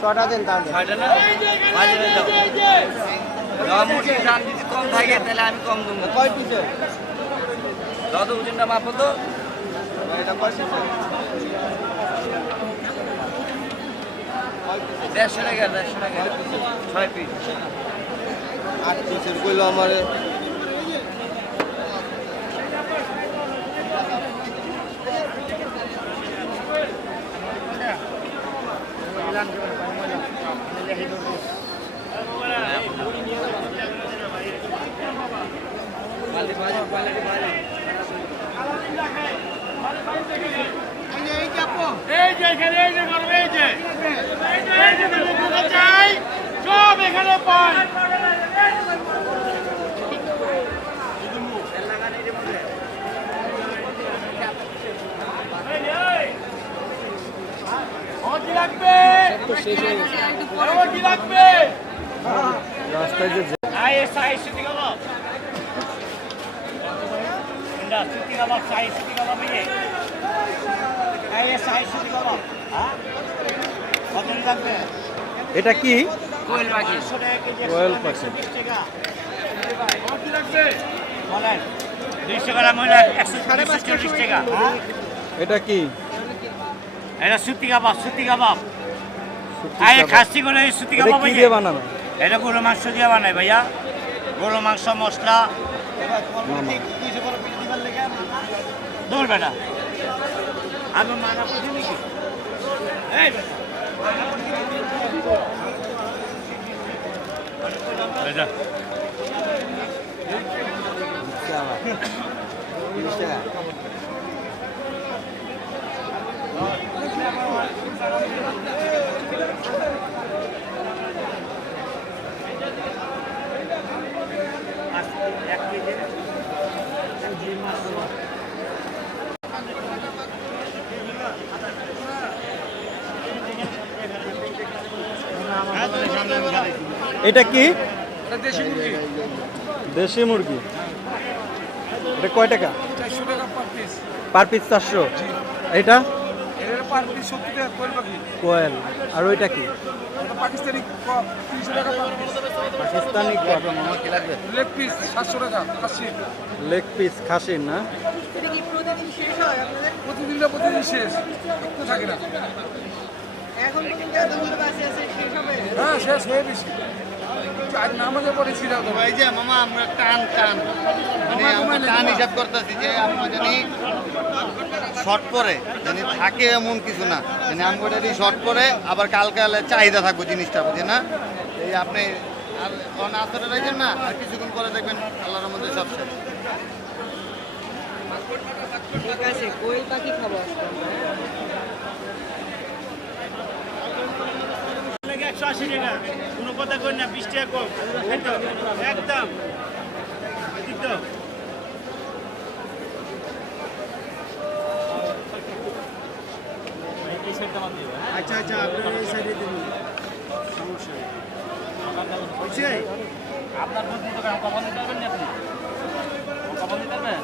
ছটা দিন তাহলে কম থাকে তাহলে আমি কম দেবো। কয় পিসের যত ওজনটা মাপো তো এটা কয় পিসের 150 টাকা 6 পিস 8 পিসের কইলো আমারে সব এখানে পাই। কি লাগবে? কি লাগবে? রাস্তায় যে ISI সিটি কাবাব। ইন্ডা সিটি কাবাব, সিটি কাবাব এই। ISI সিটি কাবাব। হ্যাঁ? কত লাগবে? এটা কি কোয়েল পাখি। 500 টাকা কেজি। কোয়েল পাখি। 120 টাকা। কি লাগবে? বলেন। 200 গ্রাম হইলো 140 টাকা। হ্যাঁ? এটা কি এটা সুতি কাবাব, সুতি কাবাব। আয় খাসি করে সুতি এটা কাবাব কি হইছে। দিয়ে বানানো এটা গরু মাংস দিয়ে বানায় ভাইয়া। গরু মাংস মশলা দূর বেটা আমি মানা করছি নাকি এই বেটা এটা কি দেশি মুরগি দেশি মুরগি এটা কয় টাকা 400 টাকা পার পিস। পার পিস 400 এটা এর পার পিস 70 টাকা কোয়েল পাখি। কোয়েল আর ওইটা কি এটা পাকিস্তানি 300 টাকা পার পিস। পাকিস্তানি কি লাগবে? লেগ পিস 700 টাকা খাসি। লেগ পিস খাসির না এটা কি প্রতিদিন শেষ হয় আপনাদের? প্রতিদিন শেষ, একটু থাকে না। এখন পর্যন্ত এত মতো বাকি আছে, শেষ হবে? হ্যাঁ শেষ হয়ে বেশি। আর নামাজে পরে ছিড়া দেবো। এই যে মামা আমরা টান মানে আমরা টান হিসাব করতেছি যে আমরা জানি শর্ট পরে জানি থাকে এমন কিছু না জানি আমগোটারি শর্ট পরে আবার কালকে চাহিদা থাকবো জিনিসটা বুঝে না এই আপনি আর আসরে রাখবেন না আর কিছুক্ষণ পরে দেখবেন আল্লাহর মধ্যে সব শেষ। ঠিক আছে, কোয়েল পাখি খাবো আজকে আমরা, হ্যাঁ? 180 টাকা কোনো কথা কই না 20 টাকা কম একদম একদম আচ্ছা আচ্ছা আপনি এই সাইডে দিন সমস্যা নেই বুঝছে আপনার বুদ্ধি তো কথা বলতে পারবেন না আপনি কথা বলতে পারবেন